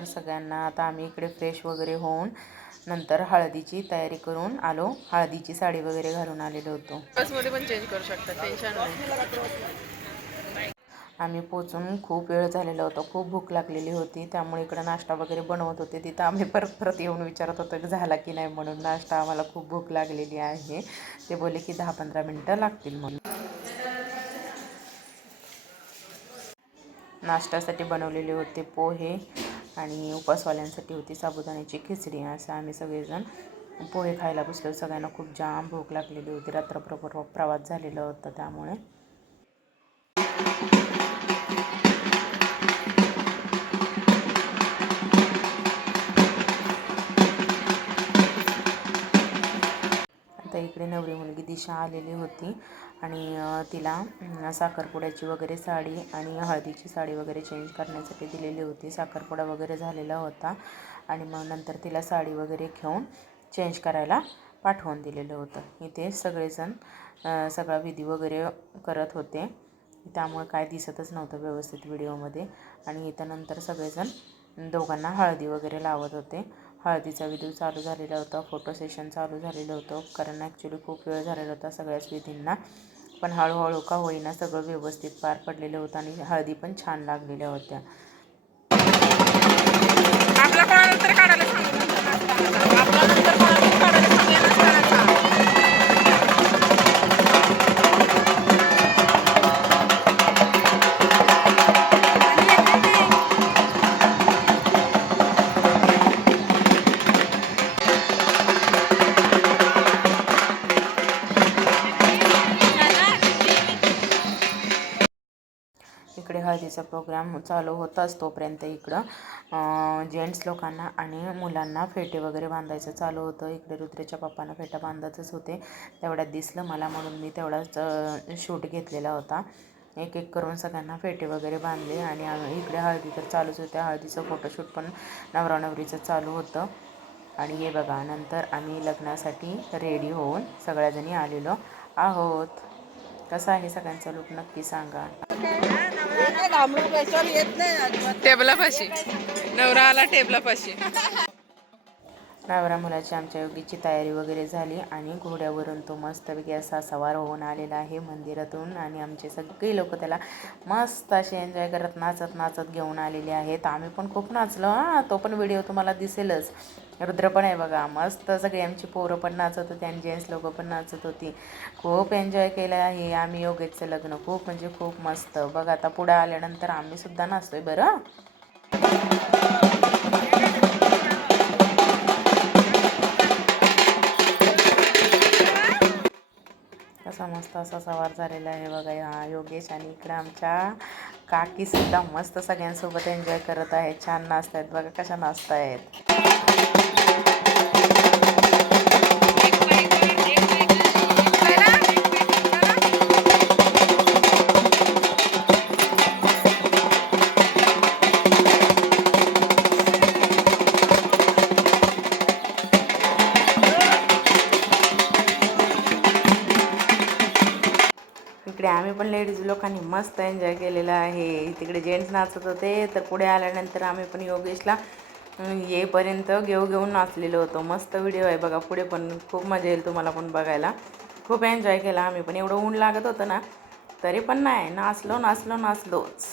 नमस्कार सगळ्यांना. आता आम्ही इकडे फ्रेश वगैरे होऊन नंतर हळदीची तयारी करून आलो. हळदीची साडी वगैरे घालून आलेलो होतो. बसमध्ये पण चेंज करू शकता. टेन्शन नाही. आम्ही पोचून खूप वेळ झालेला होता. खूप भूक लागलेली होती. त्यामुळे इकडं नाश्ता वगैरे बनवत होते. तिथं आम्ही परत परत येऊन विचारत होतो की झाला की नाही? म्हणून. नाश्ता आम्हाला खूप भूक लागलेली आहे. ते बोलले की दहा पंधरा मिनटं लागतील म्हणून. नाश्त्यासाठी बनवलेले होते पोहे. आणि उपासवाल्यांसाठी होती साबुदाण्याची खिचडी. असं आम्ही सगळेजण पोहे खायला बसलो. सगळ्यांना खूप जाम भूक लागलेली होती. रात्रभर प्रवास झालेला होता त्यामुळे. आता इकडे नवरी दिशा आलेली होती. आणि तिला साखरपुड्याची वगैरे साडी आणि हळदीची साडी वगैरे चेंज करण्यासाठी दिलेली होती. साखरपुडा वगैरे झालेला होता. आणि मग नंतर तिला साडी वगैरे घेऊन चेंज करायला पाठवून दिलेलं होतं. इथे सगळेजण सगळा विधी वगैरे करत होते. त्यामुळे काय दिसतच नव्हतं व्यवस्थित व्हिडिओमध्ये. आणि इथं नंतर सगळेजण दोघांना हळदी वगैरे लावत होते. हळदीचा व्हिडिओ चालू झालेला होता फोटो सेशन चालू झालेलं होतं. कारण ॲक्च्युली खूप वेळ झालेला होता सगळ्याच विधींना. पण हळूहळू का होईना सगळं व्यवस्थित पार पडलेलं होतं आणि हळदी पण छान लागलेल्या होत्या. प्रोग्राम चालू होताच तोपर्यंत इकडं जेंट्स लोकांना आणि मुलांना फेटे वगैरे बांधायचं चालू होतं. इकडे रुद्रेच्या पप्पांना फेटा बांधतच होते. तेवढ्यात दिसलं मला म्हणून मी तेवढाच शूट घेतलेला होता. एक एक करून सगळ्यांना फेटे वगैरे बांधले आणि आम्ही इकडे हळदी तर चालूच होत्या. हळदीचं फोटोशूट पण नवरा नवरीचं चालू होतं. आणि हे बघा नंतर आम्ही लग्नासाठी रेडी होऊन सगळ्याजणी आलेलो आहोत. कसा आहे सगळ्यांचा लुक नक्की सांगा. टेबलापाशी. नवरा आला टेबलापाशी. नवरा मुलाची आमच्या योगीची तयारी वगैरे झाली आणि घोड्यावरून तो मस्तपैकी असा सवार होऊन आलेला आहे मंदिरातून. आणि आमचे सगळे लोक त्याला मस्त असे एन्जॉय करत नाचत नाचत घेऊन आलेले आहेत. आम्ही पण खूप नाचलो हां तो पण व्हिडिओ तुम्हाला दिसेलच. रुद्र पण आहे बघा मस्त सगळी आमची पोरं पण नाचत होती आणि जेंट्स लोकं पण नाचत होती. खूप एन्जॉय केलं आहे आम्ही योगेशचं लग्न खूप म्हणजे खूप मस्त. बघा आता पुढं आल्यानंतर आम्ही सुद्धा नाचतोय बरं. मस्त असा सवार झालेला आहे बघा हा योगेश आणि इकडे आमच्या काकीसुद्धा मस्त सगळ्यांसोबत एन्जॉय करत आहेत. छान नाचतायत बघा कशा नाचतायत. इकडे आम्ही पण लेडीज लोकांनी मस्त एन्जॉय केलेला आहे. तिकडे जेंट्स नाचत होते तर पुढे आल्यानंतर आम्ही पण योगेशला येईपर्यंत घेऊ घेऊन नाचलेलो होतो. मस्त व्हिडिओ आहे बघा पुढे पण खूप मजा येईल तुम्हाला पण बघायला. खूप एन्जॉय केला आम्ही पण. एवढं ऊन लागत होतं ना तरी पण नाही. नाचलो नाचलो नाचलोच.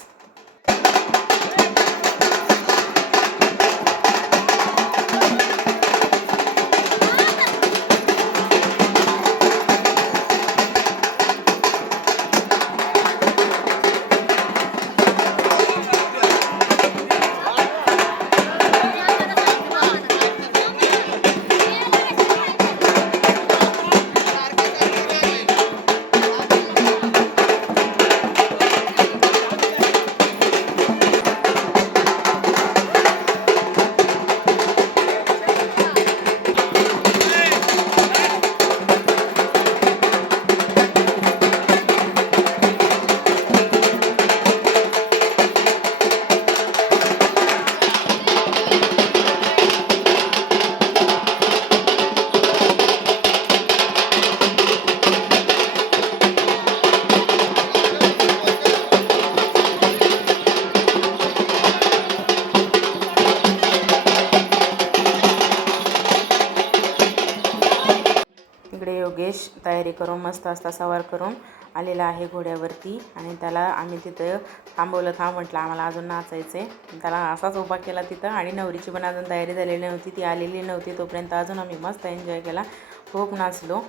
करून मस्त असा सवार करून आलेला आहे घोड्यावरती आणि त्याला आम्ही तिथं थांबवलं थांब म्हटलं आम्हाला अजून नाचायचं आहे त्याला असाच उभा केला तिथं आणि नवरीची पण अजून तयारी झालेली नव्हती ती आलेली नव्हती तोपर्यंत अजून आम्ही मस्त एन्जॉय केला. खूप नाचलो.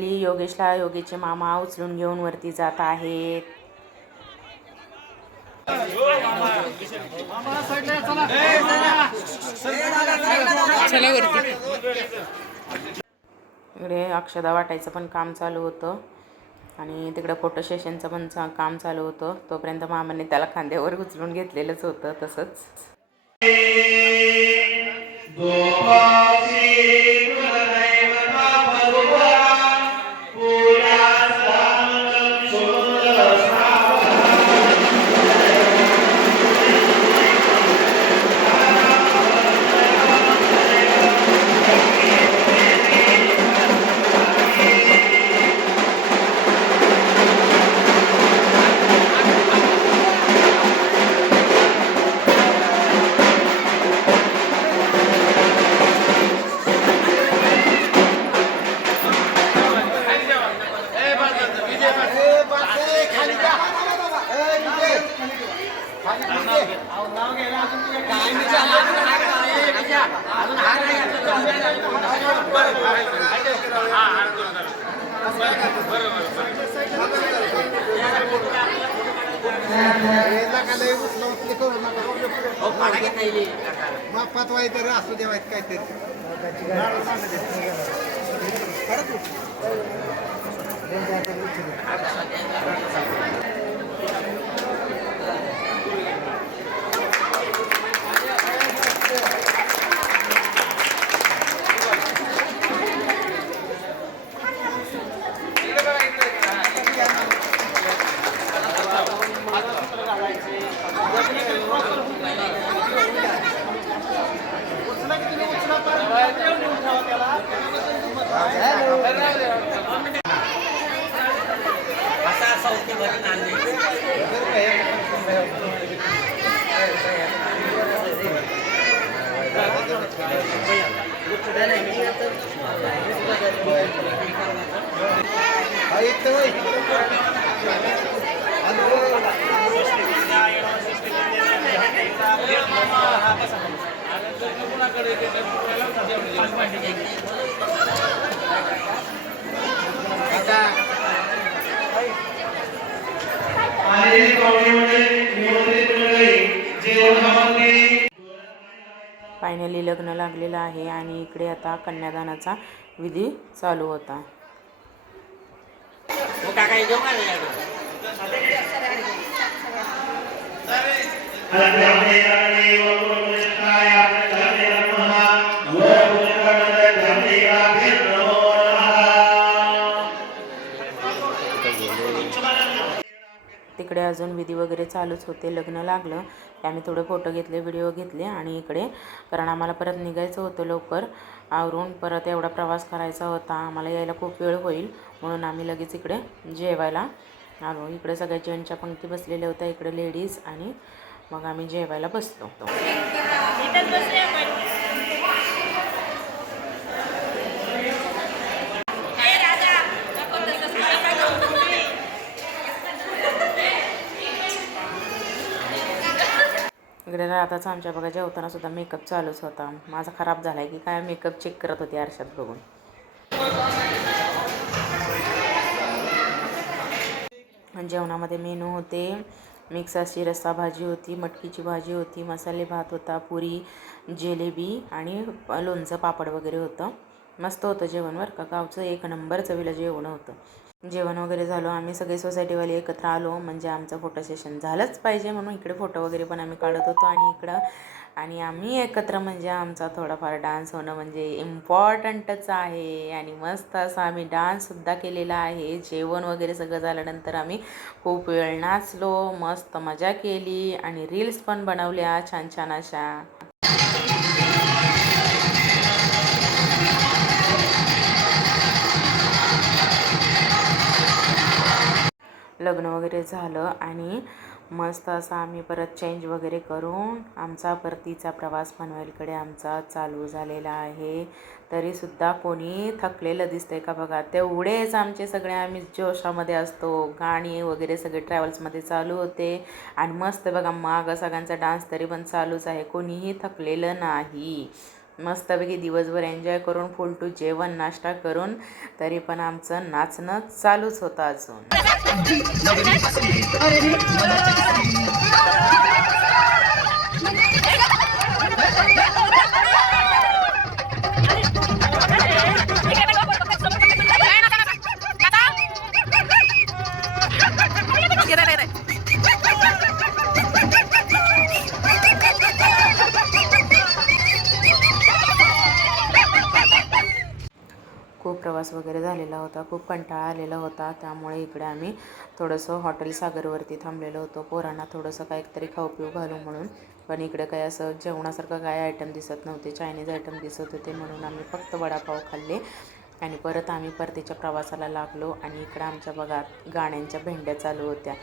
फायनली योगेशला योगेचे मामा उचलून घेऊन वरती जात आहेत. इकडे अक्षदा वाटायचं पण काम चालू होतं. आणि तिकडं फोटो सेशनचं पण चा- काम चालू होतं. तोपर्यंत मामाने त्याला खांद्यावर उचलून घेतलेलंच होतं तसंच. मापात वाईट असू द्या वाईट काहीतरी कुणाकडे फायनली लग्न लागलेलं आहे आणि इकडे आता कन्यादानाचा विधी चालू होता. तिकडे अजून विधी वगैरे चालूच होते. लग्न लागलं. ते आम्ही थोडे फोटो घेतले व्हिडिओ घेतले आणि इकडे कारण आम्हाला परत निघायचं होतं लवकर. आवरून परत एवढा प्रवास करायचा होता. आम्हाला यायला खूप वेळ होईल. म्हणून आम्ही लगेच इकडे जेवायला आलो. इकडे सगळ्या जेंट्सच्या पंक्ती बसलेल्या होत्या. इकडे लेडीज आणि मग आम्ही जेवायला बसतो इकडे राधाचा आमच्या बघा जेवताना सुद्धा मेकअप चालूच होता. माझा खराब झाला आहे की काय मेकअप चेक करत होती आरशात बघून. जेवणामध्ये मेनू होते. मिक्स अशी रस्सा भाजी होती मटकीची भाजी होती मसाले भात होता पुरी जिलेबी आणि लोणचं पापड वगैरे होतं. मस्त होतं जेवण बरं का. गावचं एक नंबर चवीला जेवण होतं. जेवण वगैरे झालो आम्ही सगळे सोसायटीवाले एकत्र आलो. म्हणजे आमचं फोटो सेशन झालंच पाहिजे म्हणून इकडे फोटो वगैरे पण आम्ही काढत होतो आणि इकडं. आणि आम्ही एकत्र म्हणजे आमचा थोडाफार डान्स होणं म्हणजे इम्पॉर्टंटच आहे. आणि मस्त असा आम्ही डान्ससुद्धा केलेला आहे. जेवण वगैरे सगळं झाल्यानंतर आम्ही खूप वेळ नाचलो मस्त मजा केली आणि रील्स पण बनवल्या छान छान अशा. लग्न वगैरे झालं आणि मस्त असं आम्ही परत चेंज वगैरे करून आमचा परतीचा प्रवास पनवेलकडे आमचा चालू झालेला आहे. तरीसुद्धा कोणी थकलेलं दिसतं आहे का बघा? तेवढेच आमचे सगळे आम्ही जोशामध्ये असतो. गाणी वगैरे सगळे ट्रॅव्हल्समध्ये चालू होते. आणि मस्त बघा मागं सगळ्यांचा डान्स तरी पण चालूच आहे. कोणीही थकलेलं नाही. मस्तपैकी दिवसभर एन्जॉय करून फुल टू जेवण नाश्ता करून तरी पण आमचं नाचणं चालूच होतं अजून खूप प्रवास वगैरे झालेला होता. खूप कंटाळा आलेला होता. त्यामुळे इकडे आम्ही थोडंसं हॉटेल सागरवरती थांबलेलो होतो. पोरांना थोडंसं काहीतरी खाऊ पिऊ घालू म्हणून. पण इकडे काही असं जेवणासारखं काय आयटम दिसत नव्हते. चायनीज आयटम दिसत होते म्हणून आम्ही फक्त वडापाव खाल्ले. आणि परत आम्ही परतीच्या प्रवासाला लागलो. आणि इकडं आमच्या बघा गाण्यांच्या भेंड्या चालू होत्या.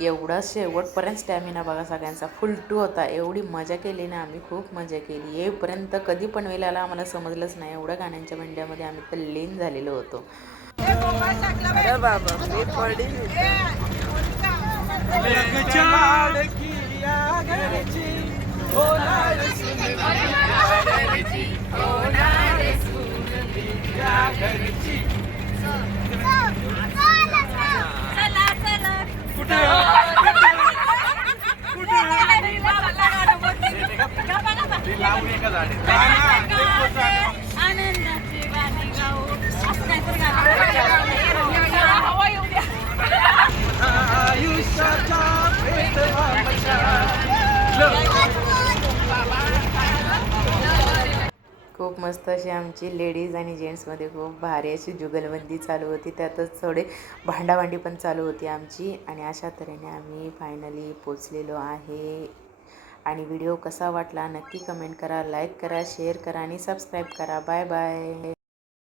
एवढा शेवटपर्यंत स्टॅमिना बघा सगळ्यांचा. फुल टू होता. एवढी मजा केली ना आम्ही. खूप मजा केली. येईपर्यंत कधी पनवेलाला आम्हाला समजलंच नाही. एवढ्या गाण्यांच्या भेंड्यामध्ये आम्ही तल्लीन झालेलो होतो. आनंदाची गाणी गाऊ असं काहीतरी गाणं हवा येऊ द्या खूप मस्त अशी आमची लेडीज आणि जेंट्समध्ये खूप भारी अशी जुगलबंदी चालू होती. त्यातच थोडे भांडाभांडी पण चालू होती आमची. आणि अशा तऱ्हेने आम्ही फायनली पोचलेलो आहे. आणि व्हिडिओ कसा वाटला नक्की कमेंट करा लाईक करा शेअर करा आणि सबस्क्राईब करा. Bye bye.